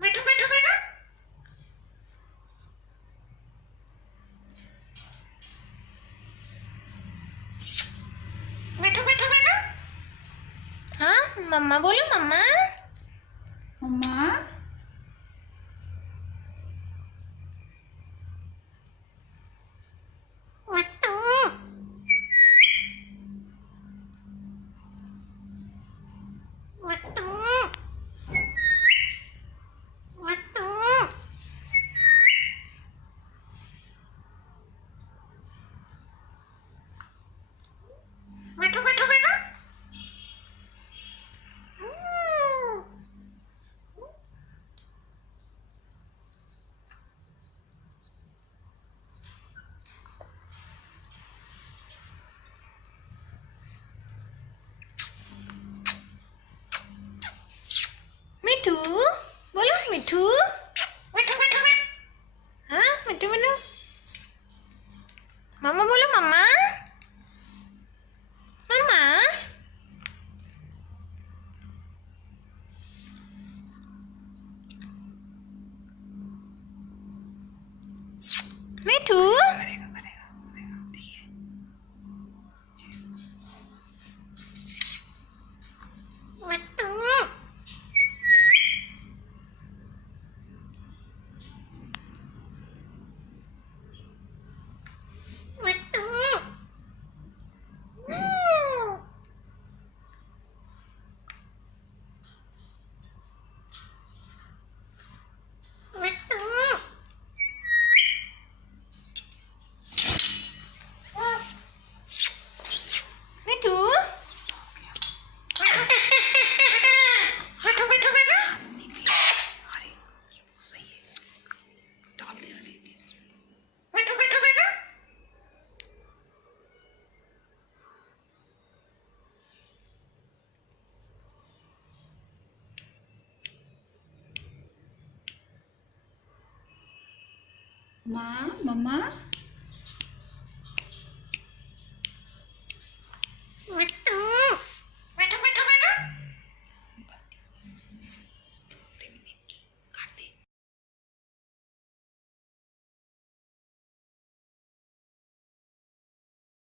मिठू मिठू मिठू मिठू मिठू मिठू हाँ मम्मा बोलो mamma mamma मिठू मिठू मिठू मिठू मिठू मिठू मिठू बोलो मिठू मिठू मिठू हाँ मिठू मिठू मम्मा बोलो मम्मा मम्मा मिठू मिठू मिठू मिठू मिठू मिठू मिठू मिठू अरे ये वो सही है, डाल देना दे दे। मिठू मिठू मिठू माँ मम्मा